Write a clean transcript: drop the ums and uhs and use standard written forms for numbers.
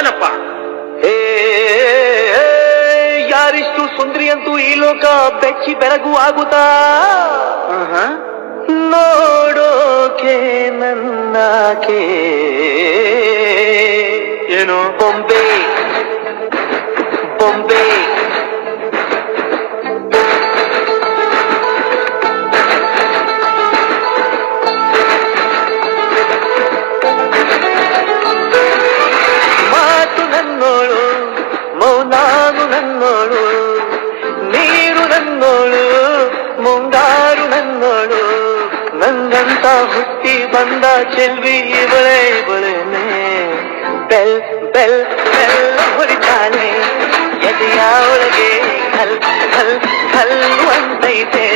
ಹೌದೇನಪ್ಪ? ಏ ಯಾರಿಷ್ಟು ಸುಂದರಿ ಅಂತೂ ಈ ಲೋಕ ಬೆಚ್ಚಿ ಬೆಳಗು ಆಗುತ್ತಾ? ನೋಡೋಕೆ ನನ್ನಾಕೆ ಏನು? ಬೊಂಬೆ ಬೊಂಬೆ ಮಾತು ನನ್ನೋಳು, ಮೌನಾನು ನನ್ನೋಳು, ನೀರು ನನ್ನೋಳು, ಮುಂಗಾರು ನನ್ನೋಳು, ನಂದಂತ ಹುಟ್ಟಿ ಬಂದ ಚೆಲ್ವಿ ಇವಳೆ ಇವಳೇನೆ. ಬೆಲ್ ಬೆಲ್ ಬೆಲ್ ಹೊಡಿತಾನೆ ಎದೆಯ ಒಳಗೆ ಕಲ್ ಕಲ್ ಕಲ್ಲು ಅಂತೈತೆ.